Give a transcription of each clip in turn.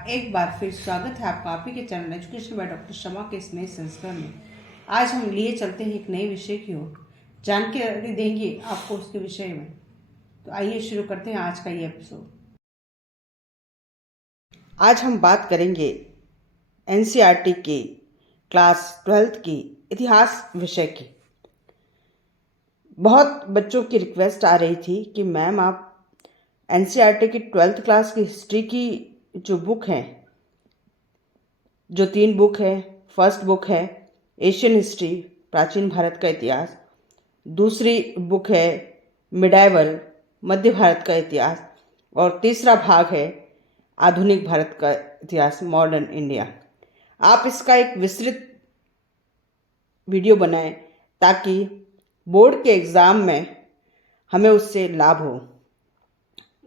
एक बार फिर स्वागत है आपका आप ही के चैनल एजुकेशन बाय डॉक्टर शमा के इस नए संस्करण में। आज हम लिए चलते हैं एक नए विषय की ओर, जानकारी देंगे आपको उसके विषय में। तो आइए शुरू करते हैं आज का ये एपिसोड। आज हम बात करेंगे एनसीईआरटी की क्लास 12th की इतिहास विषय की। बहुत बच्चों की रिक्वेस्ट आ रही थी कि मैम आप एनसीईआरटी की 12th क्लास की हिस्ट्री की जो बुक है, जो 3 बुक है, फर्स्ट बुक है एशियन हिस्ट्री, प्राचीन भारत का इतिहास, दूसरी बुक है मिडाइवल, मध्य भारत का इतिहास, और तीसरा भाग है आधुनिक भारत का इतिहास, मॉडर्न इंडिया। आप इसका एक विस्तृत वीडियो बनाएं ताकि बोर्ड के एग्ज़ाम में हमें उससे लाभ हो।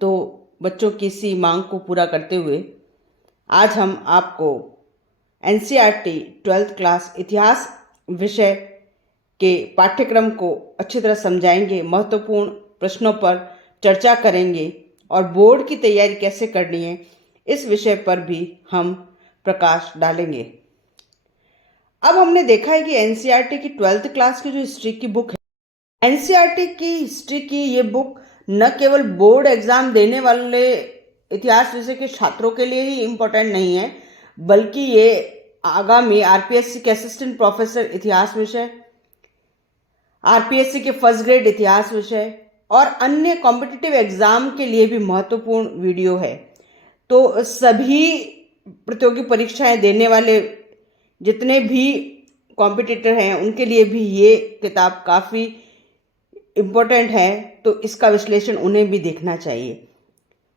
तो बच्चों की इसी मांग को पूरा करते हुए आज हम आपको एनसीईआरटी 12th क्लास इतिहास विषय के पाठ्यक्रम को अच्छी तरह समझाएंगे, महत्वपूर्ण प्रश्नों पर चर्चा करेंगे और बोर्ड की तैयारी कैसे करनी है इस विषय पर भी हम प्रकाश डालेंगे। अब हमने देखा है कि एनसीईआरटी की 12th क्लास की जो हिस्ट्री की बुक है, एनसीईआरटी की हिस्ट्री की ये बुक न केवल बोर्ड एग्जाम देने वाले इतिहास विषय के छात्रों के लिए ही इम्पोर्टेंट नहीं है, बल्कि ये आगामी आरपीएससी के असिस्टेंट प्रोफेसर इतिहास विषय, आरपीएससी के फर्स्ट ग्रेड इतिहास विषय और अन्य कॉम्पिटिटिव एग्जाम के लिए भी महत्वपूर्ण वीडियो है। तो सभी प्रतियोगी परीक्षाएं देने वाले जितने भी कॉम्पिटिटर हैं उनके लिए भी ये किताब काफ़ी इम्पोर्टेंट है, तो इसका विश्लेषण उन्हें भी देखना चाहिए।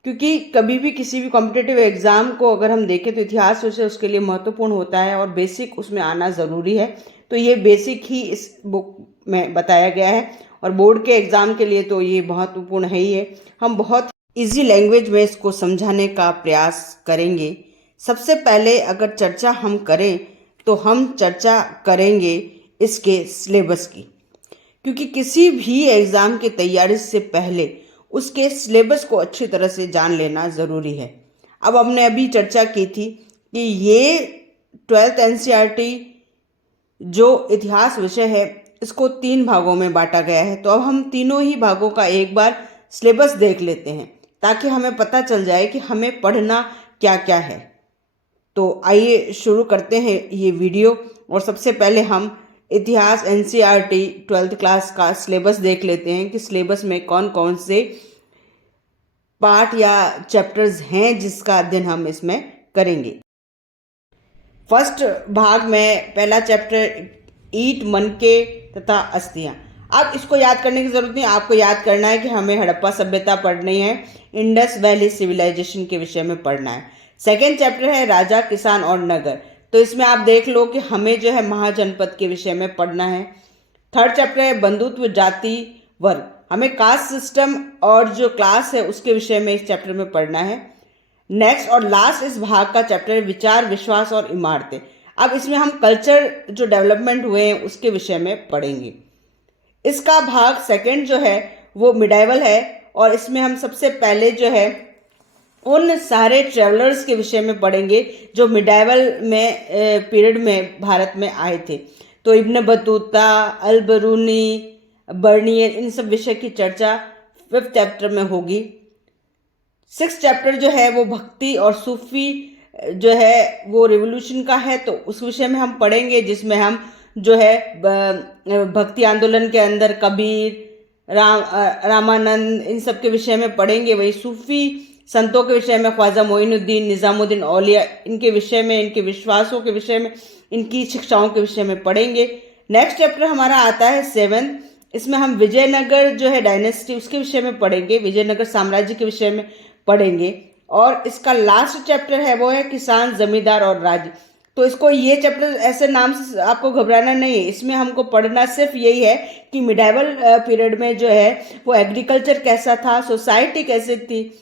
क्योंकि कभी भी किसी भी कॉम्पिटिटिव एग्ज़ाम को अगर हम देखें तो इतिहास विषय उसके लिए महत्वपूर्ण होता है और बेसिक उसमें आना ज़रूरी है। तो ये बेसिक ही इस बुक में बताया गया है और बोर्ड के एग्ज़ाम के लिए तो ये महत्वपूर्ण है ही है। हम बहुत इजी लैंग्वेज में इसको समझाने का प्रयास करेंगे। सबसे पहले अगर चर्चा हम करें तो हम चर्चा करेंगे इसके सिलेबस की, क्योंकि किसी भी एग्ज़ाम की तैयारी से पहले उसके सिलेबस को अच्छी तरह से जान लेना ज़रूरी है। अब हमने अभी चर्चा की थी कि ये 12th एनसीईआरटी जो इतिहास विषय है इसको 3 भागों में बांटा गया है। तो अब हम तीनों ही भागों का एक बार सिलेबस देख लेते हैं ताकि हमें पता चल जाए कि हमें पढ़ना क्या क्या है। तो आइए शुरू करते हैं ये वीडियो और सबसे पहले हम इतिहास एनसीईआरटी 12th क्लास का सिलेबस देख लेते हैं कि सिलेबस में कौन कौन से पार्ट या चैप्टर्स हैं जिसका अध्ययन हम इसमें करेंगे। फर्स्ट भाग में पहला चैप्टर ईंट, मनके तथा अस्थियां। अब इसको याद करने की जरूरत नहीं, आपको याद करना है कि हमें हड़प्पा सभ्यता पढ़नी है, इंडस वैली सिविलाइजेशन के विषय में पढ़ना है। सेकेंड चैप्टर है राजा, किसान और नगर। तो इसमें आप देख लो कि हमें जो है महाजनपद के विषय में पढ़ना है। थर्ड चैप्टर है बंधुत्व, जाति, वर्ग। हमें कास्ट सिस्टम और जो क्लास है उसके विषय में इस चैप्टर में पढ़ना है। नेक्स्ट और लास्ट इस भाग का चैप्टर है विचार, विश्वास और इमारतें। अब इसमें हम कल्चर जो डेवलपमेंट हुए हैं उसके विषय में पढ़ेंगे। इसका भाग सेकंड जो है वो मिडाइवल है और इसमें हम सबसे पहले जो है उन सारे ट्रेवलर्स के विषय में पढ़ेंगे जो मिडाइवल में पीरियड में भारत में आए थे। तो इब्न बतूता, अल बरूनी, बर्नियर, इन सब विषय की चर्चा 5th चैप्टर में होगी। 6th चैप्टर जो है वो भक्ति और सूफी जो है वो रिवोल्यूशन का है, तो उस विषय में हम पढ़ेंगे, जिसमें हम जो है भक्ति आंदोलन के अंदर कबीर, रामानंद, इन सब के विषय में पढ़ेंगे। वही सूफी संतों के विषय में ख्वाजा मोइनुद्दीन, निजामुद्दीन औलिया, इनके विषय में, इनके विश्वासों के विषय में, इनकी शिक्षाओं के विषय में पढ़ेंगे। नेक्स्ट चैप्टर हमारा आता है 7th। इसमें हम विजयनगर जो है डायनेस्टी उसके विषय में पढ़ेंगे, विजयनगर साम्राज्य के विषय में पढ़ेंगे। और इसका लास्ट चैप्टर है वो है किसान, जमींदार और राज्य। तो इसको ये चैप्टर ऐसे नाम से आपको घबराना नहीं है, इसमें हमको पढ़ना सिर्फ यही है कि मिडाइवल पीरियड में जो है वो एग्रीकल्चर कैसा था, सोसाइटी कैसी थी,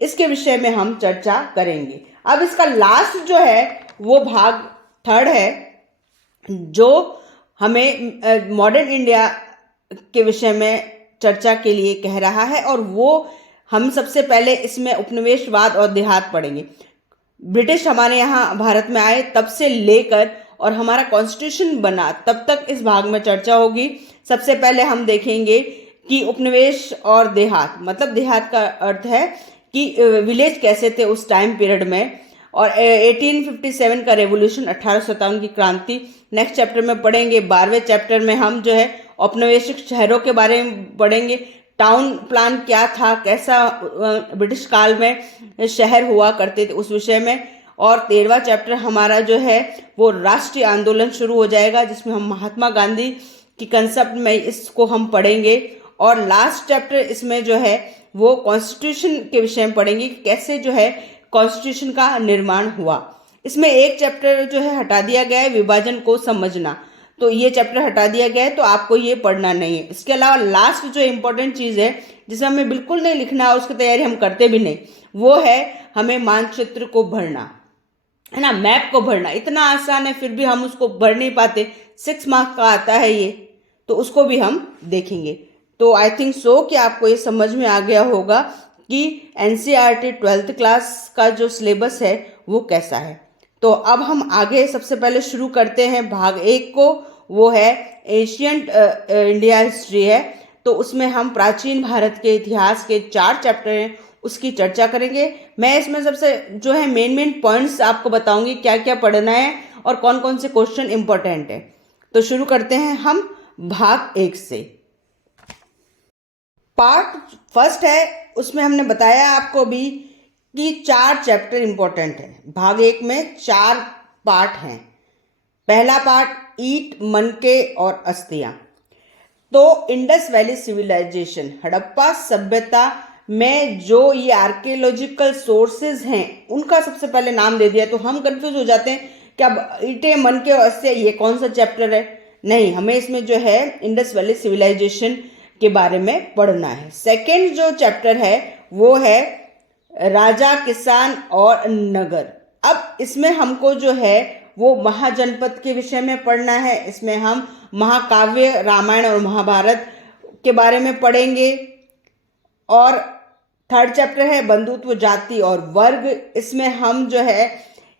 इसके विषय में हम चर्चा करेंगे। अब इसका लास्ट जो है वो भाग 3rd है जो हमें मॉडर्न इंडिया के विषय में चर्चा के लिए कह रहा है और वो हम सबसे पहले इसमें उपनिवेशवाद और देहात पढ़ेंगे। ब्रिटिश हमारे यहाँ भारत में आए तब से लेकर और हमारा कॉन्स्टिट्यूशन बना तब तक इस भाग में चर्चा होगी। सबसे पहले हम देखेंगे कि उपनिवेश और देहात, मतलब देहात का अर्थ है कि विलेज कैसे थे उस टाइम पीरियड में, और 1857 का रेवोल्यूशन, 1857 की क्रांति नेक्स्ट चैप्टर में पढ़ेंगे। 12वें चैप्टर में हम जो है औपनिवेशिक शहरों के बारे में पढ़ेंगे। टाउन प्लान क्या था, कैसा ब्रिटिश काल में शहर हुआ करते थे, उस विषय में। और 13वां चैप्टर हमारा जो है वो राष्ट्रीय आंदोलन शुरू हो जाएगा, जिसमें हम महात्मा गांधी की कंसेप्ट में इसको हम पढ़ेंगे। और लास्ट चैप्टर इसमें जो है वो कॉन्स्टिट्यूशन के विषय में पढ़ेंगे, कैसे जो है कॉन्स्टिट्यूशन का निर्माण हुआ। इसमें एक चैप्टर जो है हटा दिया गया है, विभाजन को समझना, तो ये चैप्टर हटा दिया गया है, तो आपको ये पढ़ना नहीं है। इसके अलावा लास्ट जो इम्पोर्टेंट चीज़ है जिसे हमें बिल्कुल नहीं लिखना है, उसकी तैयारी हम करते भी नहीं, वो है हमें मानचित्र को भरना, है ना, मैप को भरना। इतना आसान है फिर भी हम उसको भर नहीं पाते। 6 मार्क्स का आता है ये, तो उसको भी हम देखेंगे। तो आई थिंक सो कि आपको ये समझ में आ गया होगा कि एनसीईआरटी 12th क्लास का जो सिलेबस है वो कैसा है। तो अब हम आगे सबसे पहले शुरू करते हैं भाग 1 को, वो है एशियंट इंडिया हिस्ट्री है। तो उसमें हम प्राचीन भारत के इतिहास के 4 चैप्टर हैं उसकी चर्चा करेंगे। मैं इसमें सबसे जो है मेन पॉइंट्स आपको बताऊंगी, क्या क्या पढ़ना है और कौन कौन से क्वेश्चन इंपॉर्टेंट है। तो शुरू करते हैं हम भाग 1 से। पार्ट फर्स्ट है, उसमें हमने बताया आपको भी कि 4 चैप्टर इंपॉर्टेंट है। भाग 1 में 4 पार्ट हैं। पहला पार्ट ईट, मनके और अस्थियां। तो इंडस वैली सिविलाइजेशन, हड़प्पा सभ्यता में जो ये आर्कियोलॉजिकल सोर्सेज हैं उनका सबसे पहले नाम दे दिया, तो हम कंफ्यूज हो जाते हैं कि अब ईटे, मनके और अस्थियां ये कौन सा चैप्टर है। नहीं, हमें इसमें जो है इंडस वैली सिविलाइजेशन के बारे में पढ़ना है। सेकेंड जो चैप्टर है वो है राजा, किसान और नगर। अब इसमें हमको जो है वो महाजनपद के विषय में पढ़ना है। इसमें हम महाकाव्य, रामायण और महाभारत के बारे में पढ़ेंगे। और थर्ड चैप्टर है बंधुत्व, जाति और वर्ग। इसमें हम जो है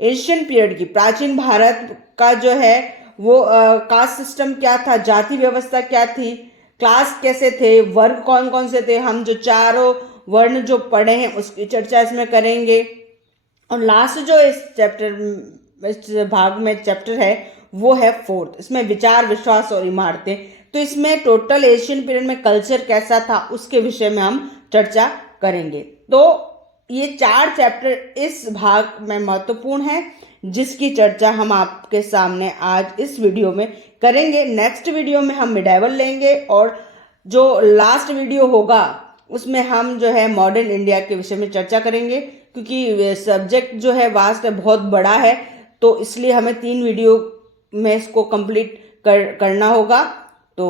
एशियन पीरियड की, प्राचीन भारत का जो है वो कास्ट सिस्टम क्या था, जाति व्यवस्था क्या थी, क्लास कैसे थे, वर्ग कौन कौन से थे, हम जो चारों वर्ण जो पढ़े हैं उसकी चर्चा इसमें करेंगे। और लास्ट जो इस चैप्टर, इस भाग में चैप्टर है वो है 4th। इसमें विचार, विश्वास और इमारतें। तो इसमें टोटल एशियन पीरियड में कल्चर कैसा था उसके विषय में हम चर्चा करेंगे। तो ये 4 चैप्टर इस भाग में महत्वपूर्ण है, जिसकी चर्चा हम आपके सामने आज इस वीडियो में करेंगे। नेक्स्ट वीडियो में हम मिडाइवल लेंगे और जो लास्ट वीडियो होगा उसमें हम जो है मॉडर्न इंडिया के विषय में चर्चा करेंगे, क्योंकि सब्जेक्ट जो है वास्ट है, बहुत बड़ा है, तो इसलिए हमें 3 वीडियो में इसको कंप्लीट करना होगा। तो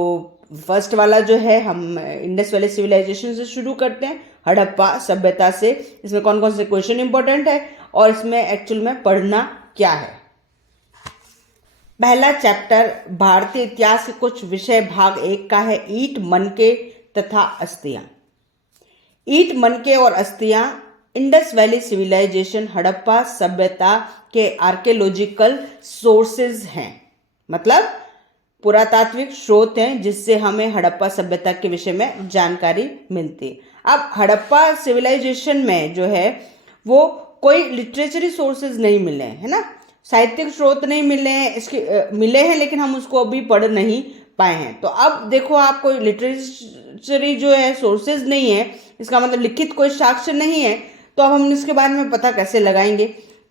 फर्स्ट वाला जो है हम इंडस वैली सिविलाइजेशन से शुरू करते हैं, हड़प्पा सभ्यता से। इसमें कौन कौन से क्वेश्चन इंपॉर्टेंट है और इसमें एक्चुअल में पढ़ना क्या है। पहला चैप्टर भारतीय इतिहास के कुछ विषय भाग 1 का है, ईट, मनके तथा अस्थियां। ईट, मनके और अस्थियां इंडस वैली सिविलाइजेशन, हड़प्पा सभ्यता के आर्कियोलॉजिकल सोर्सेज हैं, मतलब पुरातात्विक स्रोत हैं जिससे हमें हड़प्पा सभ्यता के विषय में जानकारी मिलती है। अब हड़प्पा सिविलाइजेशन में जो है वो कोई लिटरेचरी सोर्सेज नहीं मिले हैं, है ना, साहित्यिक स्रोत नहीं मिले हैं, इसके मिले हैं लेकिन हम उसको अभी पढ़ नहीं पाए हैं। तो अब देखो, आपको लिटरेचरी जो है सोर्सेज नहीं है, इसका मतलब लिखित कोई साक्ष्य नहीं है, तो अब हम इसके बारे में पता कैसे लगाएंगे।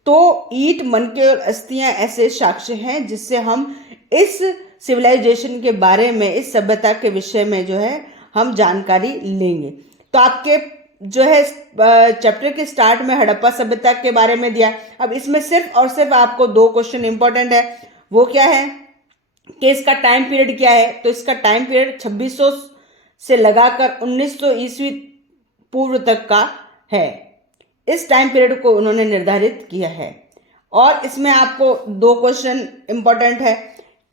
तो ईट, मनके और अस्थियां ऐसे साक्ष्य हैं जिससे हम इस सिविलाइजेशन के बारे में, इस सभ्यता के विषय में जो है हम जानकारी लेंगे। तो आपके जो है चैप्टर के स्टार्ट में हड़प्पा सभ्यता के बारे में दिया। अब इसमें सिर्फ और सिर्फ आपको 2 क्वेश्चन इंपॉर्टेंट है। वो क्या है कि इसका टाइम पीरियड क्या है। तो इसका टाइम पीरियड 2600 से लगाकर 1900 ईस्वी पूर्व तक का है। इस टाइम पीरियड को उन्होंने निर्धारित किया है। और इसमें आपको 2 क्वेश्चन इंपॉर्टेंट है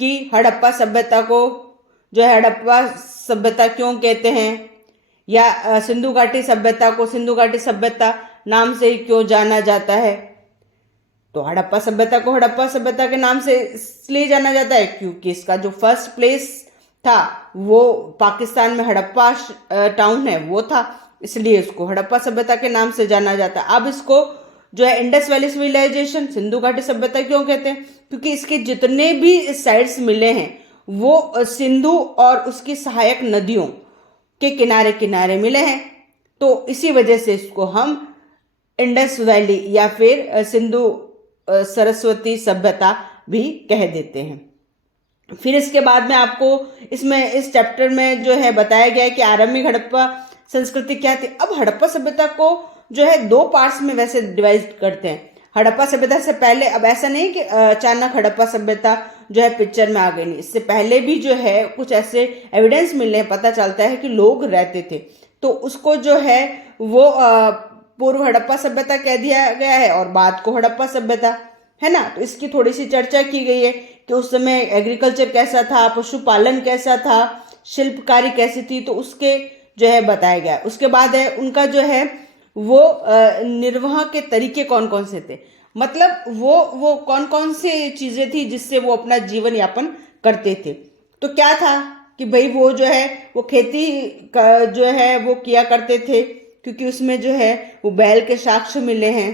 कि हड़प्पा सभ्यता को जो है हड़प्पा सभ्यता क्यों कहते हैं, या सिंधु घाटी सभ्यता को सिंधु घाटी सभ्यता नाम से ही क्यों जाना जाता है। तो हड़प्पा सभ्यता को हड़प्पा सभ्यता के नाम से इसलिए जाना जाता है क्योंकि इसका जो फर्स्ट प्लेस था वो पाकिस्तान में हड़प्पा टाउन है वो था, इसलिए इसको हड़प्पा सभ्यता के नाम से जाना जाता है। अब इसको जो है इंडस वैली सिविलाइजेशन, सिंधु घाटी सभ्यता क्यों कहते हैं? क्योंकि इसके जितने भी साइट्स मिले हैं वो सिंधु और उसकी सहायक नदियों के किनारे किनारे मिले हैं, तो इसी वजह से इसको हम इंडस वैली या फिर सिंधु सरस्वती सभ्यता भी कह देते हैं। फिर इसके बाद में आपको इसमें इस चैप्टर में जो है बताया गया है कि आरंभिक हड़प्पा संस्कृति क्या थी। अब हड़प्पा सभ्यता को जो है दो पार्ट्स में वैसे डिवाइड करते हैं। हड़प्पा सभ्यता से पहले, अब ऐसा नहीं कि अचानक हड़प्पा सभ्यता जो है पिक्चर में आ गई, नहीं, इससे पहले भी जो है कुछ ऐसे एविडेंस मिले, पता चलता है कि लोग रहते थे, तो उसको जो है वो पूर्व हड़प्पा सभ्यता कह दिया गया है और बाद को हड़प्पा सभ्यता, है ना। तो इसकी थोड़ी सी चर्चा की गई है कि उस समय एग्रीकल्चर कैसा था, पशुपालन कैसा था, शिल्पकारी कैसी थी, तो उसके जो है बताया गया। उसके बाद है उनका जो है वो निर्वाह के तरीके कौन कौन से थे, मतलब वो कौन कौन से चीजें थी जिससे वो अपना जीवन यापन करते थे। तो क्या था कि भाई वो जो है वो खेती का जो है वो किया करते थे, क्योंकि उसमें जो है वो बैल के साक्ष्य मिले हैं,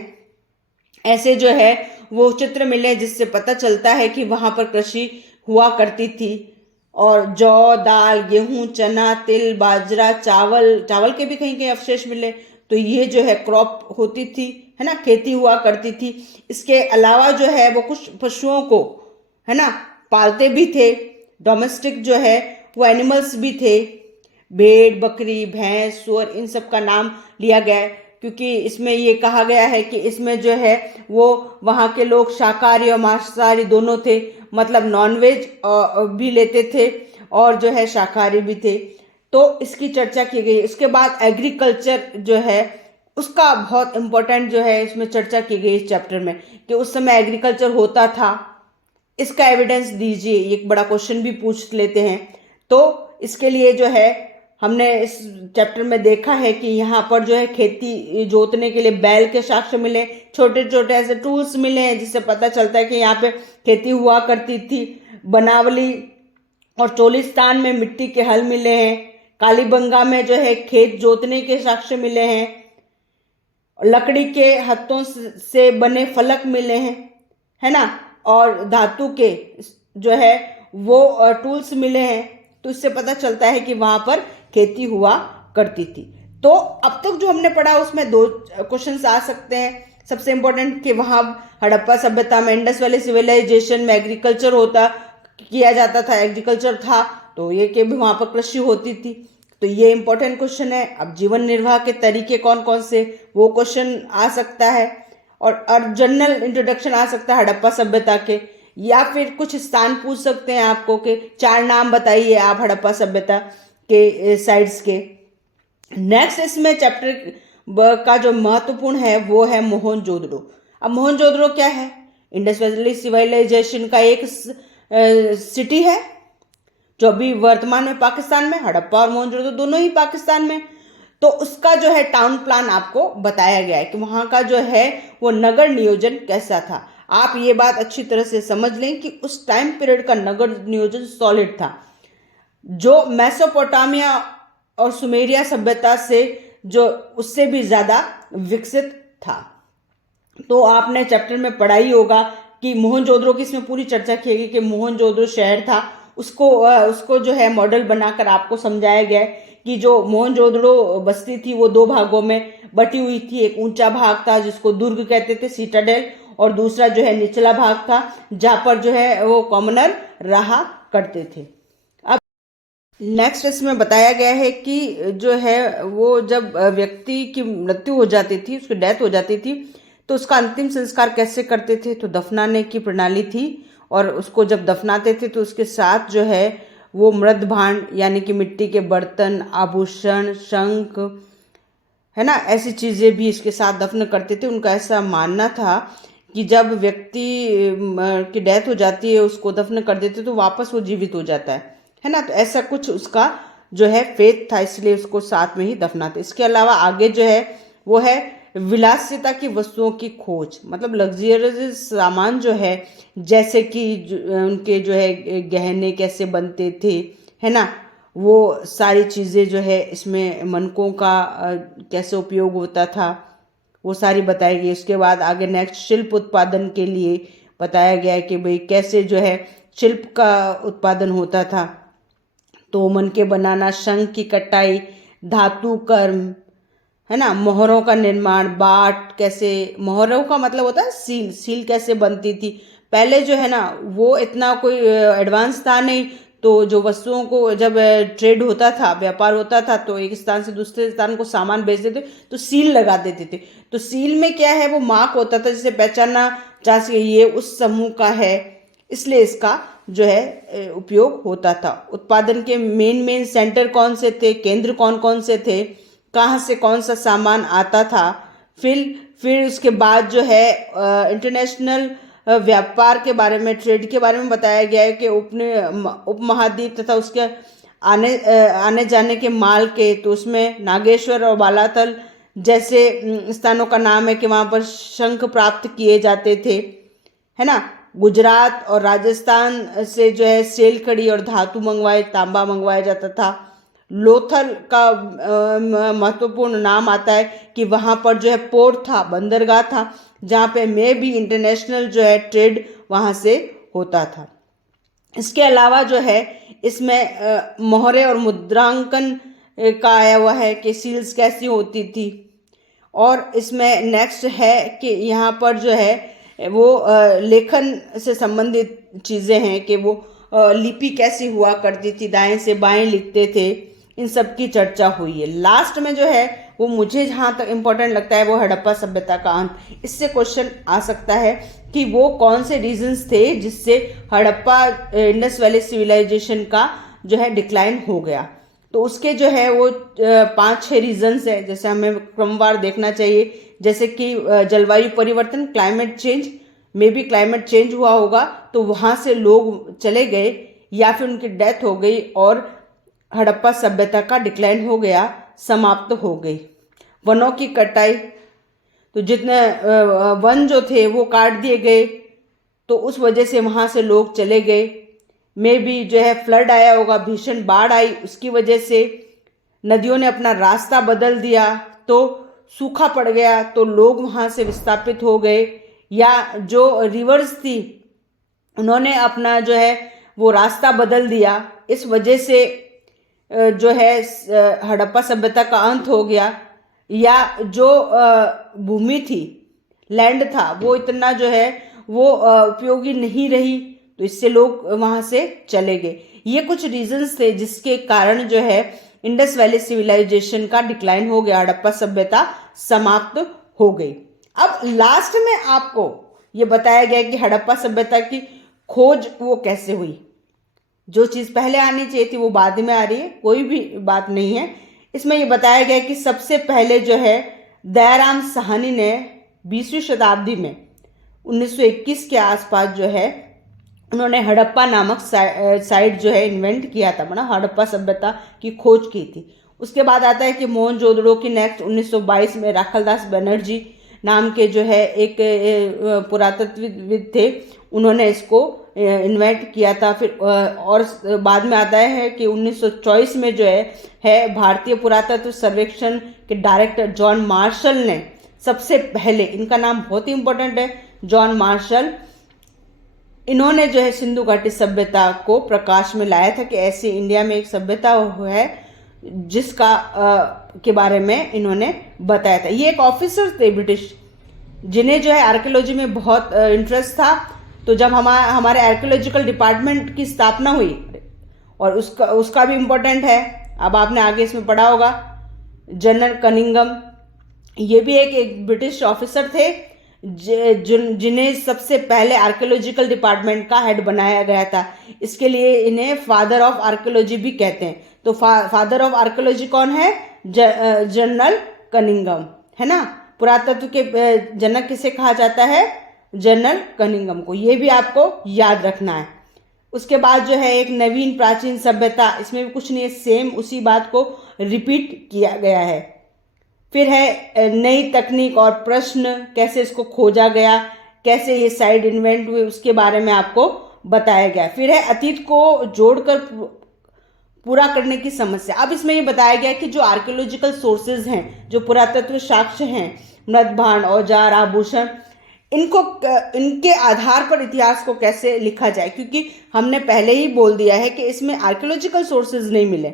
ऐसे जो है वो चित्र मिले हैं जिससे पता चलता है कि वहां पर कृषि हुआ करती थी। और जौ, दाल, गेहूं, चना, तिल, बाजरा, चावल के भी कहीं कहीं अवशेष मिले, तो ये जो है क्रॉप होती थी, है ना, खेती हुआ करती थी। इसके अलावा जो है वो कुछ पशुओं को, है ना, पालते भी थे, डोमेस्टिक जो है वो एनिमल्स भी थे, भेड़, बकरी, भैंस, सूअर, इन सब का नाम लिया गया है, क्योंकि इसमें ये कहा गया है कि इसमें जो है वो वहाँ के लोग शाकाहारी और मांसाहारी दोनों थे, मतलब नॉनवेज भी लेते थे और जो है शाकाहारी भी थे, तो इसकी चर्चा की गई। इसके बाद एग्रीकल्चर जो है उसका बहुत इम्पोर्टेंट जो है इसमें चर्चा की गई इस चैप्टर में, कि उस समय एग्रीकल्चर होता था, इसका एविडेंस दीजिए, एक बड़ा क्वेश्चन भी पूछ लेते हैं। तो इसके लिए जो है हमने इस चैप्टर में देखा है कि यहाँ पर जो है खेती जोतने के लिए बैल के साक्ष्य मिले, छोटे छोटे ऐसे टूल्स मिले हैं जिससे पता चलता है कि यहाँ पे खेती हुआ करती थी। बनावली और चोलिस्तान में मिट्टी के हल मिले हैं, कालीबंगा में जो है खेत जोतने के साक्ष्य मिले हैं, लकड़ी के हत्थों से बने फलक मिले हैं, है ना, और धातु के जो है वो टूल्स मिले हैं। तो इससे पता चलता है कि वहां पर खेती हुआ करती थी। तो अब तक जो हमने पढ़ा उसमें दो क्वेश्चंस आ सकते हैं। सबसे इंपॉर्टेंट कि वहां हड़प्पा सभ्यता में, इंडस वैली सिविलाइजेशन में एग्रीकल्चर किया जाता था, एग्रीकल्चर था, तो ये कि भी वहां पर कृषि होती थी, तो ये इंपॉर्टेंट क्वेश्चन है। अब जीवन निर्वाह के तरीके कौन कौन से, वो क्वेश्चन आ सकता है, और जनरल इंट्रोडक्शन आ सकता है हड़प्पा सभ्यता के, या फिर कुछ स्थान पूछ सकते हैं आपको कि 4 नाम बताइए आप हड़प्पा सभ्यता के साइट्स के। नेक्स्ट इसमें चैप्टर का जो महत्वपूर्ण है वो है मोहनजोदड़ो। अब मोहनजोदड़ो क्या है? इंडस वैली सिविलाइजेशन का एक सिटी है जो अभी वर्तमान में पाकिस्तान में, हड़प्पा और मोहनजोदड़ो दोनों ही पाकिस्तान में। तो उसका जो है टाउन प्लान आपको बताया गया है कि वहां का जो है वो नगर नियोजन कैसा था। आप ये बात अच्छी तरह से समझ लें कि उस टाइम पीरियड का नगर नियोजन सॉलिड था, जो मेसोपोटामिया और सुमेरिया सभ्यता से जो उससे भी ज्यादा विकसित था। तो आपने चैप्टर में पढ़ा ही होगा कि मोहनजोदड़ो की इसमें पूरी चर्चा की गई कि मोहनजोदड़ो शहर था, उसको जो है मॉडल बनाकर आपको समझाया गया है कि जो मोहनजोदड़ो बस्ती थी वो 2 भागों में बटी हुई थी। एक ऊंचा भाग था जिसको दुर्ग कहते थे, सीटाडेल, और दूसरा जो है निचला भाग था जहां पर जो है वो कॉमनर रहा करते थे। अब नेक्स्ट इसमें बताया गया है कि जो है वो जब व्यक्ति की मृत्यु हो जाती थी, उसकी डेथ हो जाती थी, तो उसका अंतिम संस्कार कैसे करते थे। तो दफनाने की प्रणाली थी, और उसको जब दफनाते थे तो उसके साथ जो है वो मृद भांड यानी कि मिट्टी के बर्तन, आभूषण, शंख, है ना, ऐसी चीज़ें भी इसके साथ दफन करते थे। उनका ऐसा मानना था कि जब व्यक्ति की डेथ हो जाती है, उसको दफन कर देते तो वापस वो जीवित हो जाता है ना। तो ऐसा कुछ उसका जो है फेथ था, इसलिए उसको साथ में ही दफनाते। इसके अलावा आगे जो है वो है विलासिता की वस्तुओं की खोज, मतलब लग्जरियस सामान जो है, जैसे कि उनके जो है गहने कैसे बनते थे, है ना, वो सारी चीज़ें जो है इसमें मनकों का कैसे उपयोग होता था, वो सारी बताई गई। उसके बाद आगे नेक्स्ट शिल्प उत्पादन के लिए बताया गया है कि भाई कैसे जो है शिल्प का उत्पादन होता था। तो मनके बनाना, शंख की कटाई, धातु कर्म, है ना, मोहरों का निर्माण, बाट कैसे, मोहरों का मतलब होता है सील, सील कैसे बनती थी पहले जो है ना, वो इतना कोई एडवांस था नहीं। तो जो वस्तुओं को जब ट्रेड होता था, व्यापार होता था, तो एक स्थान से दूसरे स्थान को सामान भेजते थे तो सील लगा देते थे। तो सील में क्या है, वो मार्क होता था जिसे पहचाना जा सके ये उस समूह का है, इसलिए इसका जो है उपयोग होता था। उत्पादन के मेन सेंटर कौन से थे, केंद्र कौन कौन से थे, कहाँ से कौन सा सामान आता था। फिर उसके बाद जो है इंटरनेशनल व्यापार के बारे में, ट्रेड के बारे में बताया गया है कि उपमहाद्वीप तथा उसके आने जाने के माल के, तो उसमें नागेश्वर और बालातल जैसे स्थानों का नाम है कि वहाँ पर शंख प्राप्त किए जाते थे, है ना। गुजरात और राजस्थान से जो है सेलकड़ी और धातु तांबा मंगवाया जाता था। लोथल का महत्वपूर्ण नाम आता है कि वहाँ पर जो है पोर्ट था, बंदरगाह था, जहाँ पे में भी इंटरनेशनल जो है ट्रेड वहाँ से होता था। इसके अलावा जो है इसमें मोहरे और मुद्रांकन का आया हुआ है कि सील्स कैसी होती थी। और इसमें नेक्स्ट है कि यहाँ पर जो है वो लेखन से संबंधित चीज़ें हैं कि वो लिपि कैसी हुआ करती थी, दाएं से बाएं लिखते थे, इन सब की चर्चा हुई है। लास्ट में जो है वो मुझे जहाँ तक इम्पोर्टेंट लगता है वो हड़प्पा सभ्यता का अंत। इससे क्वेश्चन आ सकता है कि वो कौन से रीजंस थे जिससे हड़प्पा इंडस वैली सिविलाइजेशन का जो है डिक्लाइन हो गया। तो उसके जो है वो 5-6 रीजंस है, जैसे हमें क्रमवार देखना चाहिए। जैसे कि जलवायु परिवर्तन, क्लाइमेट चेंज, में भी क्लाइमेट चेंज हुआ होगा तो वहाँ से लोग चले गए या फिर उनकी डेथ हो गई और हड़प्पा सभ्यता का डिक्लाइन हो गया, समाप्त हो गई। वनों की कटाई, तो जितने वन जो थे वो काट दिए गए, तो उस वजह से वहाँ से लोग चले गए। में भी जो है फ्लड आया होगा, भीषण बाढ़ आई, उसकी वजह से नदियों ने अपना रास्ता बदल दिया तो सूखा पड़ गया, तो लोग वहाँ से विस्थापित हो गए। या जो रिवर्स थी उन्होंने अपना जो है वो रास्ता बदल दिया, इस वजह से जो है हड़प्पा सभ्यता का अंत हो गया। या जो भूमि थी, लैंड था, वो इतना जो है वो उपयोगी नहीं रही, तो इससे लोग वहाँ से चले गए। ये कुछ रीजंस थे जिसके कारण जो है इंडस वैली सिविलाइजेशन का डिक्लाइन हो गया, हड़प्पा सभ्यता समाप्त हो गई। अब लास्ट में आपको ये बताया गया कि हड़प्पा सभ्यता की खोज वो कैसे हुई। जो चीज़ पहले आनी चाहिए थी वो बाद में आ रही है, कोई भी बात नहीं है। इसमें ये बताया गया कि सबसे पहले जो है दयाराम साहनी ने 20वीं शताब्दी में 1921 के आसपास जो है उन्होंने हड़प्पा नामक साइट जो है इन्वेंट किया था, मतलब हड़प्पा सभ्यता की खोज की थी। उसके बाद आता है कि मोहनजोदड़ो की नेक्स्ट 1922 में राखलदास बनर्जी नाम के जो है एक पुरातत्वविद थे, उन्होंने इसको इन्वेंट किया था। फिर और बाद में आता है कि 1924 में जो है भारतीय पुरातत्व सर्वेक्षण के डायरेक्टर जॉन मार्शल ने सबसे पहले, इनका नाम बहुत ही इंपॉर्टेंट है, जॉन मार्शल, इन्होंने जो है सिंधु घाटी सभ्यता को प्रकाश में लाया था कि ऐसे इंडिया में एक सभ्यता है जिसका के बारे में इन्होंने बताया था। ये एक ऑफिसर थे ब्रिटिश, जिन्हें जो है आर्कियोलॉजी में बहुत इंटरेस्ट था। तो जब हमारे आर्कियोलॉजिकल डिपार्टमेंट की स्थापना हुई, और उसका भी इम्पोर्टेंट है, अब आपने आगे इसमें पढ़ा होगा, जनरल कनिंगम, ये भी एक ब्रिटिश ऑफिसर थे जिन्हें सबसे पहले आर्कियोलॉजिकल डिपार्टमेंट का हेड बनाया गया था। इसके लिए इन्हें फादर ऑफ आर्कियोलॉजी भी कहते हैं। तो फादर ऑफ आर्कियोलॉजी कौन है? जनरल कनिंगम, है ना। पुरातत्व के जनक किसे कहा जाता है? जनरल कनिंगम को। ये भी आपको याद रखना है। उसके बाद जो है एक नवीन प्राचीन सभ्यता, इसमें भी कुछ नहीं है, सेम उसी बात को रिपीट किया गया है। फिर है नई तकनीक और प्रश्न, कैसे इसको खोजा गया, कैसे ये साइट इन्वेंट हुए, उसके बारे में आपको बताया गया। फिर है अतीत को जोड़कर पूरा करने की समस्या। अब इसमें ये बताया गया कि जो आर्कियोलॉजिकल सोर्सेज हैं, जो पुरातत्व साक्ष्य हैं, मृत भांड, औजार, आभूषण, इनको इनके आधार पर इतिहास को कैसे लिखा जाए, क्योंकि हमने पहले ही बोल दिया है कि इसमें आर्कियोलॉजिकल सोर्सेज नहीं मिले,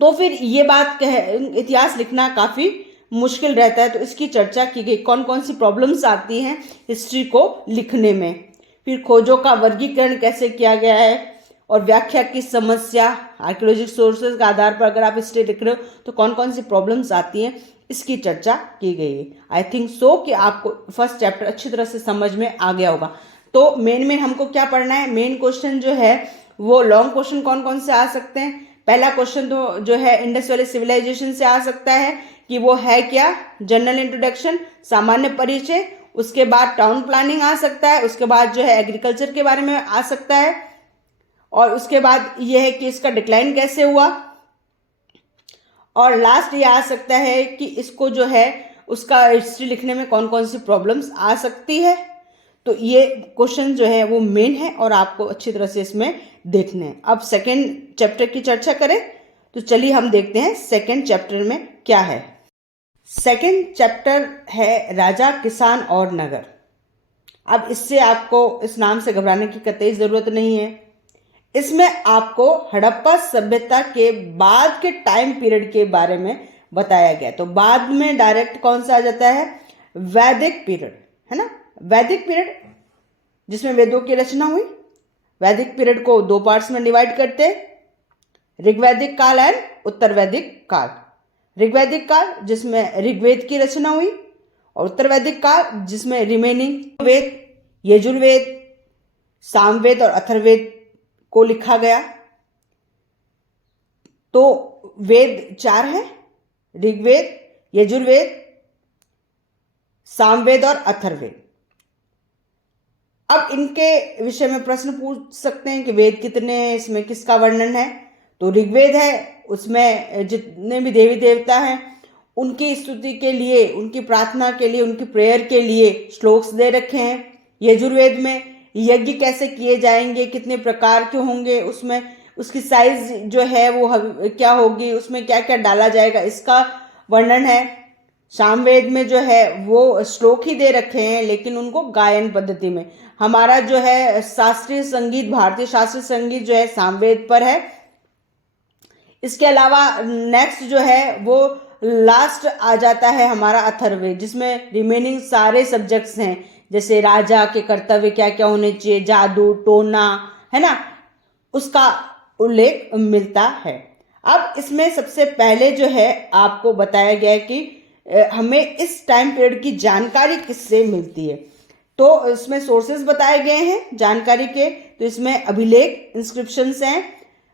तो फिर ये बात इतिहास लिखना काफी मुश्किल रहता है। तो इसकी चर्चा की गई, कौन कौन सी प्रॉब्लम्स आती हैं हिस्ट्री को लिखने में। फिर खोजों का वर्गीकरण कैसे किया गया है और व्याख्या की समस्या, आर्कियोलॉजिकल सोर्सेज के आधार पर अगर आप हिस्ट्री लिख रहे हो तो कौन कौन सी प्रॉब्लम्स आती हैं, इसकी चर्चा की गई है। आई थिंक सो कि आपको फर्स्ट चैप्टर अच्छी तरह से समझ में आ गया होगा। तो मेन हमको क्या पढ़ना है, मेन क्वेश्चन जो है वो लॉन्ग क्वेश्चन कौन कौन से आ सकते हैं। पहला क्वेश्चन तो जो है इंडस वैली सिविलाइजेशन से आ सकता है कि वो है क्या, जनरल इंट्रोडक्शन, सामान्य परिचय। उसके बाद टाउन प्लानिंग आ सकता है, उसके बाद जो है एग्रीकल्चर के बारे में आ सकता है, और उसके बाद ये है कि इसका डिक्लाइन कैसे हुआ, और लास्ट ये आ सकता है कि इसको जो है उसका हिस्ट्री लिखने में कौन कौन सी प्रॉब्लम्स आ सकती है। तो ये क्वेश्चन जो है वो मेन है और आपको अच्छी तरह से इसमें देखने हैं। अब सेकेंड चैप्टर की चर्चा करें तो चलिए हम देखते हैं सेकेंड चैप्टर में क्या है। सेकेंड चैप्टर है राजा, किसान और नगर। अब इससे आपको इस नाम से घबराने की कतई जरूरत नहीं है। इसमें आपको हड़प्पा सभ्यता के बाद के टाइम पीरियड के बारे में बताया गया। तो बाद में डायरेक्ट कौन सा आ जाता है, वैदिक पीरियड, है ना। वैदिक पीरियड जिसमें वेदों की रचना हुई। वैदिक पीरियड को दो पार्ट्स में डिवाइड करते हैं, ऋग्वैदिक काल एंड उत्तर वैदिक काल। ऋग्वैदिक काल जिसमें ऋग्वेद की रचना हुई, और उत्तर वैदिक काल जिसमें रिमेनिंग वेद, यजुर्वेद, सामवेद और अथर्ववेद को लिखा गया। तो वेद 4 हैं, ऋग्वेद, यजुर्वेद, सामवेद और अथर्ववेद। अब इनके विषय में प्रश्न पूछ सकते हैं कि वेद कितने हैं, इसमें किसका वर्णन है। तो ऋग्वेद है, उसमें जितने भी देवी देवता हैं उनकी स्तुति के लिए, उनकी प्रार्थना के लिए, उनकी प्रेयर के लिए श्लोक्स दे रखे हैं। यजुर्वेद में यज्ञ कैसे किए जाएंगे, कितने प्रकार के होंगे, उसमें उसकी साइज जो है वो क्या होगी, उसमें क्या क्या डाला जाएगा, इसका वर्णन है। सामवेद में जो है वो श्लोक ही दे रखे हैं लेकिन उनको गायन पद्धति में। हमारा जो है शास्त्रीय संगीत, भारतीय शास्त्रीय संगीत जो है सामवेद पर है। इसके अलावा नेक्स्ट जो है वो लास्ट आ जाता है हमारा अथर्ववेद, जिसमें रिमेनिंग सारे सब्जेक्ट्स हैं, जैसे राजा के कर्तव्य क्या क्या होने चाहिए, जादू टोना, है ना, उसका उल्लेख मिलता है। अब इसमें सबसे पहले जो है आपको बताया गया है कि हमें इस टाइम पीरियड की जानकारी किससे मिलती है। तो इसमें सोर्सेज बताए गए हैं जानकारी के। तो इसमें अभिलेख, इंस्क्रिप्शंस हैं,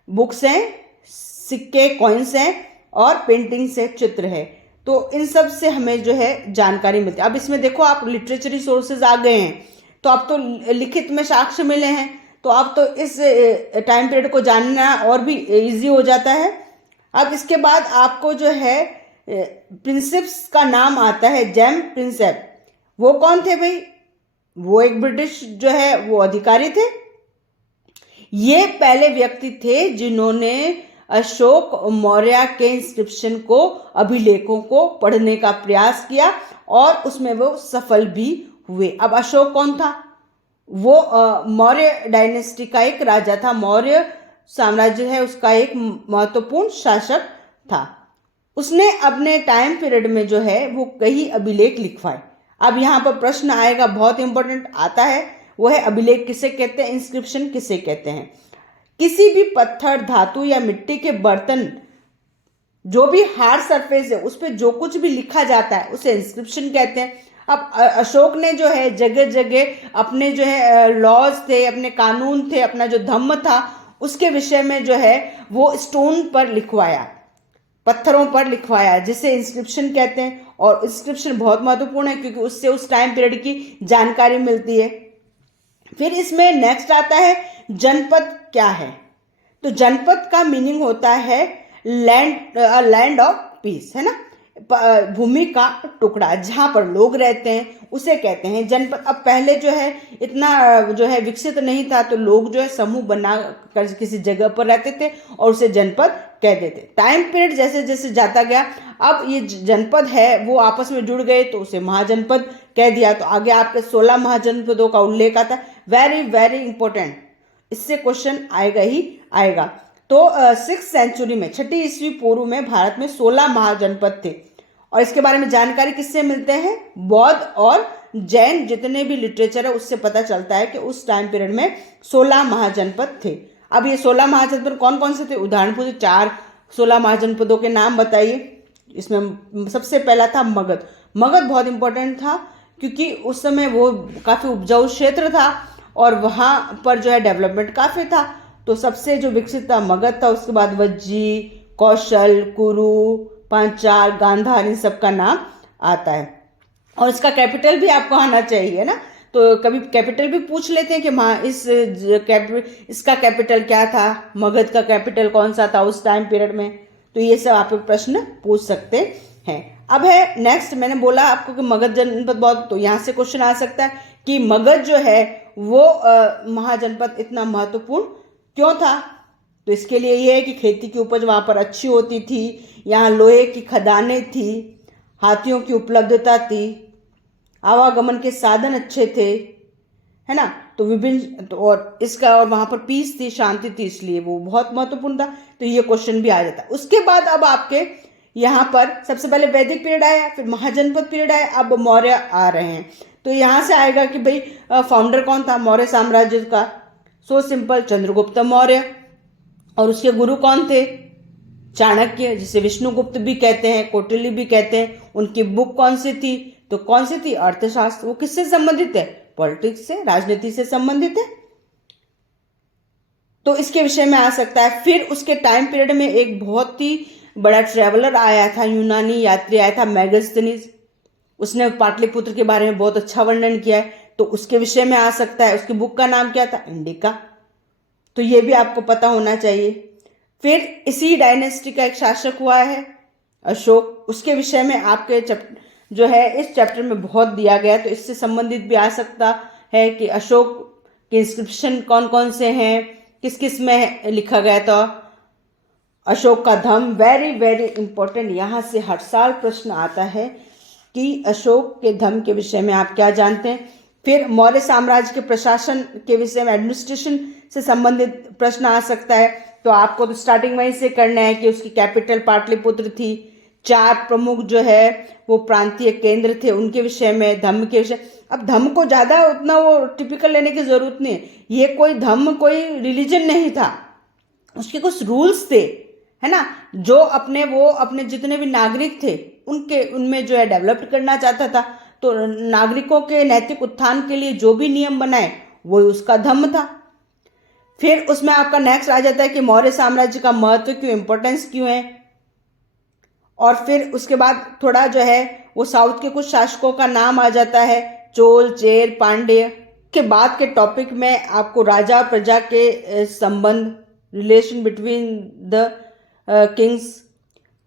बुक्स हैं, सिक्के, कॉइन्स हैं और पेंटिंग से चित्र है। तो इन सब से हमें जो है जानकारी मिलती है। अब इसमें देखो आप लिटरेचरी सोर्सेज आ गए हैं, तो अब तो लिखित में साक्ष्य मिले हैं, तो अब तो इस टाइम पीरियड को जानना और भी इजी हो जाता है। अब इसके बाद आपको जो है प्रिंसिप्स का नाम आता है, जेम प्रिंसेप। वो कौन थे भाई, वो एक ब्रिटिश जो है वो अधिकारी थे। ये पहले व्यक्ति थे जिन्होंने अशोक मौर्य के इंस्क्रिप्शन को, अभिलेखों को पढ़ने का प्रयास किया और उसमें वो सफल भी हुए। अब अशोक कौन था, वो मौर्य डायनेस्टी का एक राजा था, मौर्य साम्राज्य है उसका एक महत्वपूर्ण शासक था। उसने अपने टाइम पीरियड में जो है वो कई अभिलेख लिखवाए। अब यहाँ पर प्रश्न आएगा, बहुत इंपॉर्टेंट आता है, वो है अभिलेख किसे कहते हैं, इंस्क्रिप्शन किसे कहते हैं। किसी भी पत्थर, धातु या मिट्टी के बर्तन, जो भी हार्ड सरफेस है उस पर जो कुछ भी लिखा जाता है उसे इंस्क्रिप्शन कहते हैं। अब अशोक ने जो है जगह जगह अपने जो है लॉज थे, अपने कानून थे, अपना जो धम्म था उसके विषय में जो है वो स्टोन पर लिखवाया, पत्थरों पर लिखवाया, जिसे इंस्क्रिप्शन कहते हैं। और इंस्क्रिप्शन बहुत महत्वपूर्ण है क्योंकि उससे उस टाइम पीरियड की जानकारी मिलती है। फिर इसमें नेक्स्ट आता है जनपद क्या है। तो जनपद का मीनिंग होता है लैंड ऑफ पीस, है ना। भूमि का टुकड़ा जहाँ पर लोग रहते हैं उसे कहते हैं जनपद। अब पहले जो है इतना जो है विकसित नहीं था, तो लोग जो है समूह बना कर किसी जगह पर रहते थे और उसे जनपद कहते थे। टाइम पीरियड जैसे जैसे जाता गया, अब ये जनपद है वो आपस में जुड़ गए तो उसे महाजनपद कह दिया। तो आगे आपके 16 महाजनपदों का उल्लेख आता है। वेरी वेरी इंपॉर्टेंट, इससे क्वेश्चन आएगा ही आएगा। तो 6th सेंचुरी में, 6ठी ईस्वी पूर्व में भारत में 16 महाजनपद थे। और इसके बारे में जानकारी किससे मिलते हैं? बौद्ध और जैन जितने भी लिटरेचर है उससे पता चलता है कि उस टाइम पीरियड में 16 महाजनपद थे। अब ये 16 महाजनपद कौन कौन से थे? उदाहरण पूछे 4 16 महाजनपदों के नाम बताइए। इसमें सबसे पहला था मगध। मगध बहुत इंपॉर्टेंट था क्योंकि उस समय वो काफ़ी उपजाऊ क्षेत्र था और वहाँ पर जो है डेवलपमेंट काफ़ी था। तो सबसे जो विकसित था मगध था। उसके बाद वज्जी, कौशल, कुरु, पांचाल, गांधार, इन सब का नाम आता है। और इसका कैपिटल भी आपको आना चाहिए ना, तो कभी कैपिटल भी पूछ लेते हैं कि इसका कैपिटल क्या था, मगध का कैपिटल कौन सा था उस टाइम पीरियड में। तो ये सब आप प्रश्न पूछ सकते हैं। अब है नेक्स्ट, मैंने बोला आपको कि मगध जनपद बहुत, तो यहाँ से क्वेश्चन आ सकता है कि मगध जो है वो महाजनपद इतना महत्वपूर्ण क्यों था? तो इसके लिए ये है कि खेती की उपज वहाँ पर अच्छी होती थी, यहाँ लोहे की खदानें थी, हाथियों की उपलब्धता थी, आवागमन के साधन अच्छे थे, है ना। तो विभिन्न और इसका और वहाँ पर पीस थी, शांति थी, इसलिए वो बहुत महत्वपूर्ण था। तो ये क्वेश्चन भी आ जाता है। उसके बाद अब आपके यहाँ पर सबसे पहले वैदिक पीरियड आया, फिर महाजनपद पीरियड आया, अब मौर्य आ रहे हैं। तो यहाँ से आएगा कि भाई फाउंडर कौन था मौर्य साम्राज्य का? So simple, Chandragupta Maurya. और उसके गुरु कौन थे? चाणक्य, जिसे विष्णुगुप्त भी कहते हैं, कौटिल्य भी कहते हैं। उनकी बुक कौन सी थी? तो कौन सी थी? अर्थशास्त्र। वो किससे संबंधित है? पॉलिटिक्स से, राजनीति से संबंधित है। तो इसके विषय में आ सकता है। फिर उसके टाइम पीरियड में एक बहुत ही बड़ा ट्रेवलर आया था, यूनानी यात्री आया था, मेगास्थनीज। उसने पाटलिपुत्र के बारे में बहुत अच्छा वर्णन किया है, तो उसके विषय में आ सकता है। उसकी बुक का नाम क्या था? इंडिका। तो ये भी आपको पता होना चाहिए। फिर इसी डायनेस्टी का एक शासक हुआ है अशोक। उसके विषय में आपके जो है इस चैप्टर में बहुत दिया गया, तो इससे संबंधित भी आ सकता है कि अशोक के इंस्क्रिप्शन कौन कौन से हैं, किस किस में लिखा गया था। अशोक का धम्म वेरी वेरी इंपॉर्टेंट, यहाँ से हर साल प्रश्न आता है कि अशोक के धम्म के विषय में आप क्या जानते हैं। फिर मौर्य साम्राज्य के प्रशासन के विषय में, एडमिनिस्ट्रेशन से संबंधित प्रश्न आ सकता है। तो आपको तो स्टार्टिंग वहीं से करना है कि उसकी कैपिटल पाटलिपुत्र थी। 4 प्रमुख जो है वो प्रांतीय केंद्र थे, उनके विषय में, धम्म के विषय। अब धम्म को ज़्यादा उतना वो टिपिकल लेने की जरूरत नहीं है। ये कोई धम्म कोई रिलीजन नहीं था, उसके कुछ रूल्स थे, है ना, जो अपने जितने भी नागरिक थे उनमें जो है डेवलप करना चाहता था। तो नागरिकों के नैतिक उत्थान के लिए जो भी नियम बनाए वो उसका धम्म था। फिर उसमें आपका नेक्स्ट आ जाता है कि मौर्य साम्राज्य का महत्व क्यों, इंपॉर्टेंस क्यों है। और फिर उसके बाद थोड़ा जो है वो साउथ के कुछ शासकों का नाम आ जाता है, चोल, चेर, पांड्य। के बाद के टॉपिक में आपको राजा और प्रजा के संबंध, रिलेशन बिटवीन द किंग्स।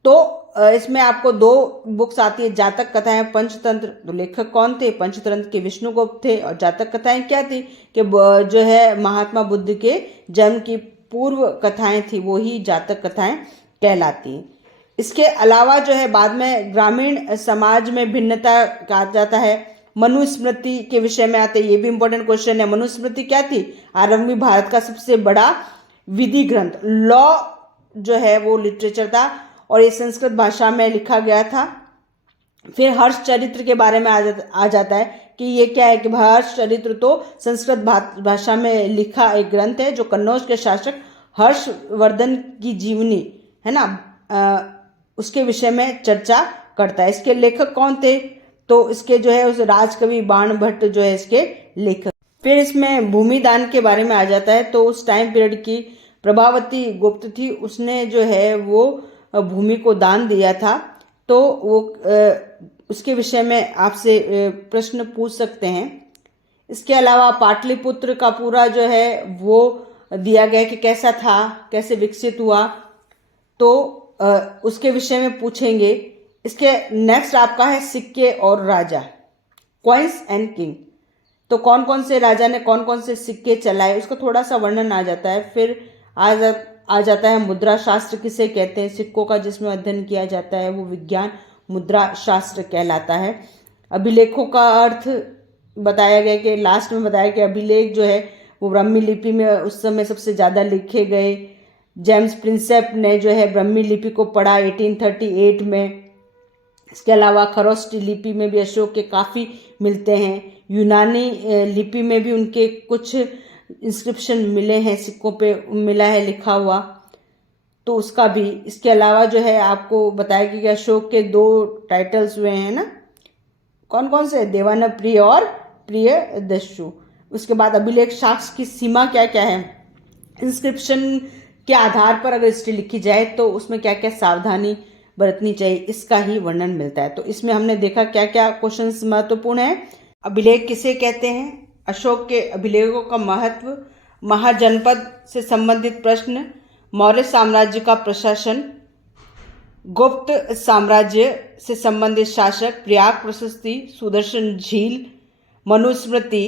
तो इसमें आपको 2 बुक्स आती है, जातक कथाएं, पंचतंत्र। तो लेखक कौन थे? पंचतंत्र के विष्णुगुप्त थे। और जातक कथाएं क्या थी कि जो है महात्मा बुद्ध के जन्म की पूर्व कथाएं थी, वो ही जातक कथाएं कहलाती। इसके अलावा जो है बाद में ग्रामीण समाज में भिन्नता कहा जाता है। मनुस्मृति के विषय में आते, ये भी इंपॉर्टेंट क्वेश्चन है। मनुस्मृति क्या थी? आरंभी भारत का सबसे बड़ा विधि ग्रंथ, लॉ जो है वो लिटरेचर था, और ये संस्कृत भाषा में लिखा गया था। फिर हर्ष चरित्र के बारे में आ जाता है कि ये क्या है कि हर्ष चरित्र तो संस्कृत भाषा में लिखा एक ग्रंथ है, जो कन्नौज के शासक हर्षवर्धन की जीवनी है ना, उसके विषय में चर्चा करता है। इसके लेखक कौन थे? तो इसके जो है उस राजकवि बाण भट्ट जो है इसके लेखक। फिर इसमें भूमि दान के बारे में आ जाता है। तो उस टाइम पीरियड की प्रभावती गुप्त थी, उसने जो है वो भूमि को दान दिया था। तो वो उसके विषय में आपसे प्रश्न पूछ सकते हैं। इसके अलावा पाटलिपुत्र का पूरा जो है वो दिया गया कि कैसा था, कैसे विकसित हुआ, तो उसके विषय में पूछेंगे। इसके नेक्स्ट आपका है सिक्के और राजा, कॉइन्स एंड किंग। तो कौन कौन से राजा ने कौन कौन से सिक्के चलाए उसका थोड़ा सा वर्णन आ जाता है। फिर आ जाता है मुद्रा शास्त्र किसे कहते हैं, सिक्कों का जिसमें अध्ययन किया जाता है वो विज्ञान मुद्रा शास्त्र कहलाता है। अभिलेखों का अर्थ बताया गया कि लास्ट में बताया कि अभिलेख जो है वो ब्राह्मी लिपि में उस समय सबसे ज़्यादा लिखे गए। जेम्स प्रिंसेप ने जो है ब्राह्मी लिपि को पढ़ा 1838 में। इसके अलावा खरोष्टी लिपि में भी अशोक के काफ़ी मिलते हैं। यूनानी लिपि में भी उनके कुछ इंस्क्रिप्शन मिले हैं, सिक्कों पे मिला है लिखा हुआ, तो उसका भी। इसके अलावा जो है आपको बताया कि अशोक के 2 टाइटल्स हुए हैं ना, कौन कौन से, देवाना प्रिय और प्रिय दस्यु। उसके बाद अभिलेख साक्ष्य की सीमा क्या क्या है, इंस्क्रिप्शन के आधार पर अगर हिस्ट्री लिखी जाए तो उसमें क्या क्या सावधानी बरतनी चाहिए, इसका ही वर्णन मिलता है। तो इसमें हमने देखा क्या क्या क्वेश्चंस महत्वपूर्ण है। अभिलेख किसे कहते हैं, अशोक के अभिलेखों का महत्व, महाजनपद से संबंधित प्रश्न, मौर्य साम्राज्य का प्रशासन, गुप्त साम्राज्य से संबंधित शासक, प्रयाग प्रशस्ति, सुदर्शन झील, मनुस्मृति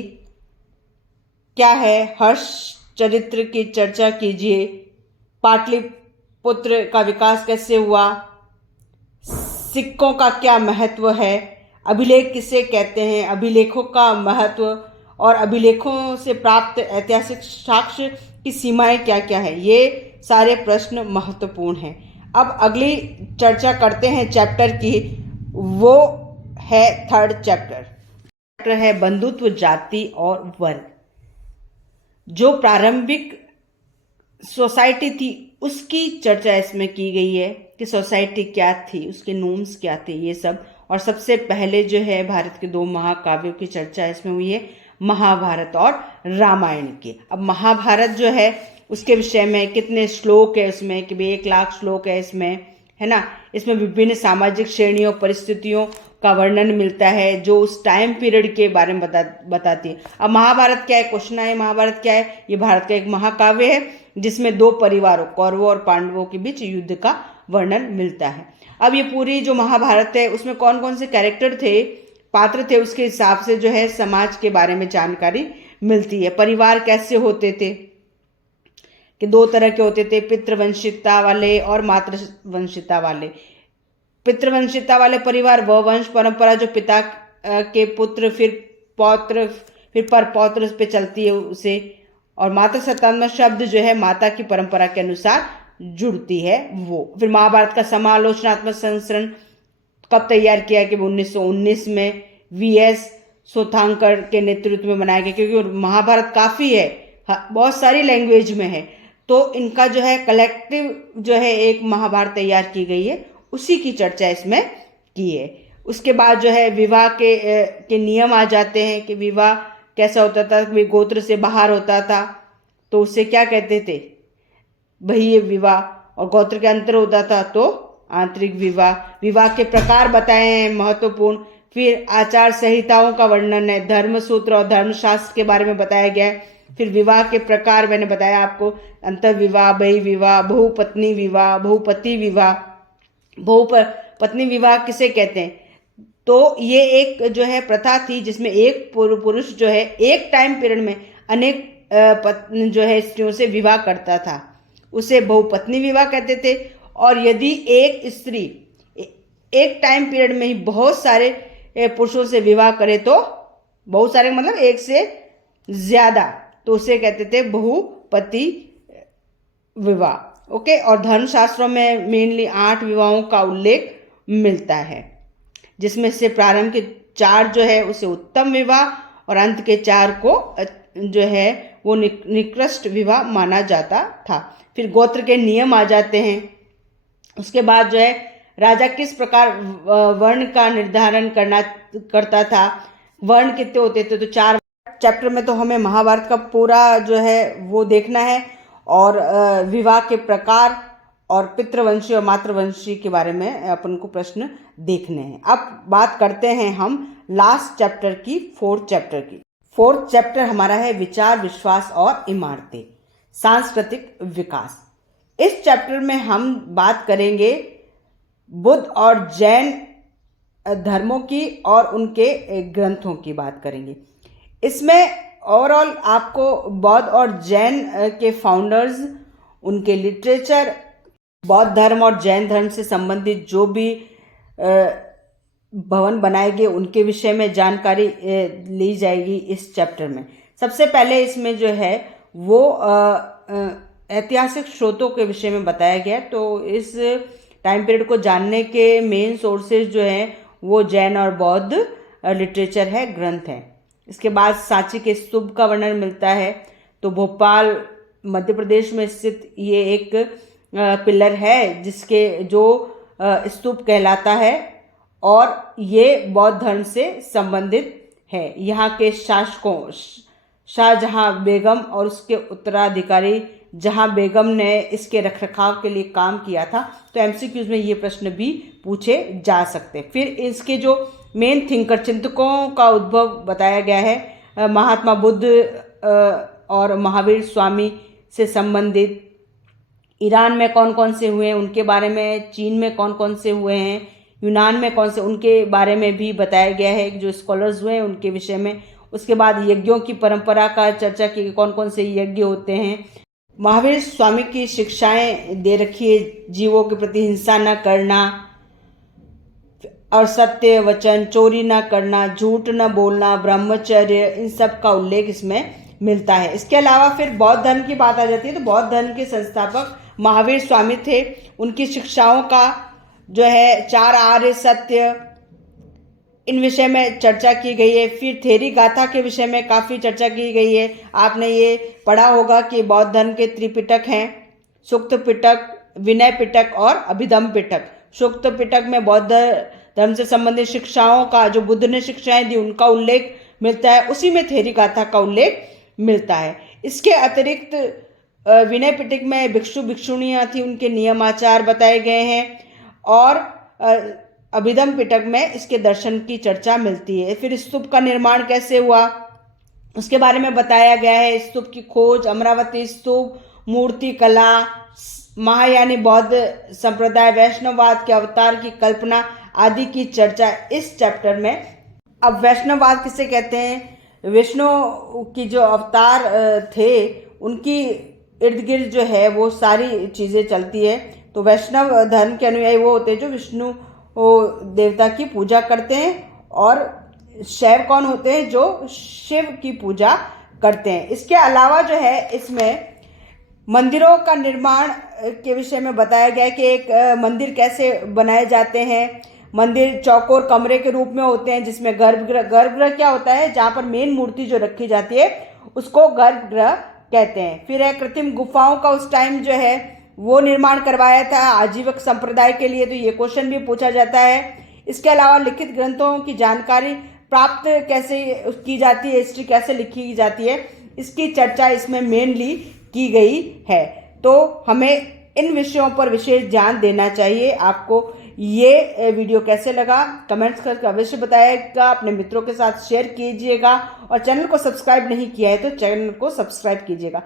क्या है, हर्ष चरित्र की चर्चा कीजिए, पाटलिपुत्र का विकास कैसे हुआ, सिक्कों का क्या महत्व है, अभिलेख किसे कहते हैं, अभिलेखों का महत्व और अभिलेखों से प्राप्त ऐतिहासिक साक्ष्य की सीमाएं क्या क्या है, ये सारे प्रश्न महत्वपूर्ण हैं। अब अगली चर्चा करते हैं चैप्टर की, वो है 3rd चैप्टर है बंधुत्व, जाति और वर्ग। जो प्रारंभिक सोसाइटी थी उसकी चर्चा इसमें की गई है कि सोसाइटी क्या थी, उसके नॉर्म्स क्या थे, ये सब। और सबसे पहले जो है भारत के 2 महाकाव्यों की चर्चा इसमें हुई है, महाभारत और रामायण की। अब महाभारत जो है उसके विषय में कितने श्लोक है उसमें, कि 1 लाख श्लोक है इसमें, है ना। इसमें विभिन्न सामाजिक श्रेणियों परिस्थितियों का वर्णन मिलता है जो उस टाइम पीरियड के बारे में बताती है। अब महाभारत क्या है, क्वेश्चन है महाभारत क्या है, ये भारत का एक महाकाव्य है जिसमें 2 परिवारों कौरवों और पांडवों के बीच युद्ध का वर्णन मिलता है। अब ये पूरी जो महाभारत है उसमें कौन कौन से कैरेक्टर थे, पात्र थे, उसके हिसाब से जो है समाज के बारे में जानकारी मिलती है। परिवार कैसे होते थे, कि 2 तरह के होते थे, पितृवंशिता वाले और मातृवंशिता वाले। पितृवंशिता वाले परिवार वह वंश परंपरा जो पिता के पुत्र फिर पौत्र फिर पर पौत्र पे चलती है उसे, और मातृसत्तात्मक शब्द जो है माता की परंपरा के अनुसार जुड़ती है वो। फिर महाभारत का समालोचनात्मक संस्करण कब तैयार किया कि 1919 में वीएस सोथांकर के नेतृत्व में बनाया गया, क्योंकि महाभारत काफ़ी है, बहुत सारी लैंग्वेज में है, तो इनका जो है कलेक्टिव जो है एक महाभारत तैयार की गई है, उसी की चर्चा इसमें की है। उसके बाद जो है विवाह के नियम आ जाते हैं कि विवाह कैसा होता था, कोई गोत्र से बाहर होता था तो उससे क्या कहते थे, बाह्य विवाह, और गोत्र के अंतर होता था तो आंतरिक विवाह। विवाह के प्रकार बताए हैं महत्वपूर्ण। फिर आचार संहिताओं का वर्णन है, धर्मसूत्र और धर्मशास्त्र के बारे में बताया गया है। फिर विवाह के प्रकार मैंने बताया आपको, अंतर्विवाह, बहिर्विवाह, बहुपत्नी विवाह, बहुपति विवाह। बहुपत्नी विवाह किसे कहते हैं, तो ये एक जो है प्रथा थी जिसमें एक पुरुष जो है एक टाइम पीरियड में अनेक जो है स्त्रियों से विवाह करता था, उसे बहुपत्नी विवाह कहते थे। और यदि एक स्त्री एक टाइम पीरियड में ही बहुत सारे पुरुषों से विवाह करे, तो बहुत सारे मतलब एक से ज्यादा, तो उसे कहते थे बहुपति विवाह। ओके। और धर्मशास्त्रों में मेनली 8 विवाहों का उल्लेख मिलता है, जिसमें से प्रारंभ के 4 जो है उसे उत्तम विवाह और अंत के 4 को जो है वो निकृष्ट विवाह माना जाता था। फिर गोत्र के नियम आ जाते हैं। उसके बाद जो है राजा किस प्रकार वर्ण का निर्धारण करता था, वर्ण कितने होते थे, तो 4 चैप्टर में तो हमें महाभारत का पूरा जो है वो देखना है, और विवाह के प्रकार और पितृवंशी और मातृवंशी के बारे में अपन को प्रश्न देखने हैं। अब बात करते हैं हम लास्ट चैप्टर की, 4th चैप्टर की। 4th चैप्टर हमारा है विचार, विश्वास और इमारतें, सांस्कृतिक विकास। इस चैप्टर में हम बात करेंगे बुद्ध और जैन धर्मों की और उनके ग्रंथों की बात करेंगे। इसमें ओवरऑल आपको बौद्ध और जैन के फाउंडर्स, उनके लिटरेचर, बौद्ध धर्म और जैन धर्म से संबंधित जो भी भवन बनाए गए उनके विषय में जानकारी ली जाएगी इस चैप्टर में। सबसे पहले इसमें जो है वो ऐतिहासिक स्रोतों के विषय में बताया गया। तो इस टाइम पीरियड को जानने के मेन सोर्सेज जो हैं वो जैन और बौद्ध लिटरेचर है, ग्रंथ हैं। इसके बाद सांची के स्तूप का वर्णन मिलता है। तो भोपाल मध्य प्रदेश में स्थित ये एक पिलर है जिसके जो स्तूप कहलाता है और ये बौद्ध धर्म से संबंधित है। यहाँ के शासकों शाहजहां बेगम और उसके उत्तराधिकारी जहां बेगम ने इसके रखरखाव के लिए काम किया था। तो एमसीक्यूज में ये प्रश्न भी पूछे जा सकते हैं। फिर इसके जो मेन थिंकर, चिंतकों का उद्भव बताया गया है। महात्मा बुद्ध और महावीर स्वामी से संबंधित, ईरान में कौन कौन से हुए हैं उनके बारे में, चीन में कौन कौन से हुए हैं, यूनान में कौन से, उनके बारे में भी बताया गया है जो स्कॉलर्स हुए हैं उनके विषय में। उसके बाद यज्ञों की परंपरा का चर्चा की, कौन कौन से यज्ञ होते हैं। महावीर स्वामी की शिक्षाएं दे रखी है, जीवों के प्रति हिंसा न करना और सत्य वचन, चोरी न करना, झूठ न बोलना, ब्रह्मचर्य, इन सब का उल्लेख इसमें मिलता है। इसके अलावा फिर बौद्ध धर्म की बात आ जाती है। तो बौद्ध धर्म के संस्थापक महावीर स्वामी थे। उनकी शिक्षाओं का जो है 4 आर्य सत्य, इन विषय में चर्चा की गई है। फिर थेरी गाथा के विषय में काफ़ी चर्चा की गई है। आपने ये पढ़ा होगा कि बौद्ध धर्म के त्रिपिटक हैं, सुक्त पिटक, विनय पिटक और अभिधम पिटक। सुक्त पिटक में बौद्ध धर्म से संबंधित शिक्षाओं का, जो बुद्ध ने शिक्षाएं दी, उनका उल्लेख मिलता है। उसी में थेरी गाथा का उल्लेख मिलता है। इसके अतिरिक्त विनय पिटक में भिक्षु भिक्षुणियाँ थी, उनके नियम आचार बताए गए हैं। और अभिधम पिटक में इसके दर्शन की चर्चा मिलती है। फिर स्तूप का निर्माण कैसे हुआ उसके बारे में बताया गया है। स्तूप की खोज, अमरावती स्तूप, मूर्ति कला, महायानी बौद्ध संप्रदाय, वैष्णववाद के अवतार की कल्पना आदि की चर्चा इस चैप्टर में। अब वैष्णववाद किसे कहते हैं? विष्णु की जो अवतार थे उनकी इर्द गिर्द जो है वो सारी चीज़ें चलती है। तो वैष्णव धर्म के अनुयायी वो होते हैं जो विष्णु देवता की पूजा करते हैं, और शैव कौन होते हैं? जो शिव की पूजा करते हैं। इसके अलावा जो है इसमें मंदिरों का निर्माण के विषय में बताया गया है कि एक मंदिर कैसे बनाए जाते हैं। मंदिर चौकोर कमरे के रूप में होते हैं जिसमें गर्भगृह, गर्भगृह क्या होता है? जहाँ पर मेन मूर्ति जो रखी जाती है उसको गर्भगृह कहते हैं। फिर है कृत्रिम गुफाओं का उस टाइम जो है वो निर्माण करवाया था आजीवक संप्रदाय के लिए। तो ये क्वेश्चन भी पूछा जाता है। इसके अलावा लिखित ग्रंथों की जानकारी प्राप्त कैसे की जाती है, हिस्ट्री कैसे लिखी जाती है, इसकी चर्चा इसमें मेनली की गई है। तो हमें इन विषयों पर विशेष ध्यान देना चाहिए। आपको ये वीडियो कैसे लगा कमेंट्स करके अवश्य बताइएगा, अपने मित्रों के साथ शेयर कीजिएगा और चैनल को सब्सक्राइब नहीं किया है तो चैनल को सब्सक्राइब कीजिएगा।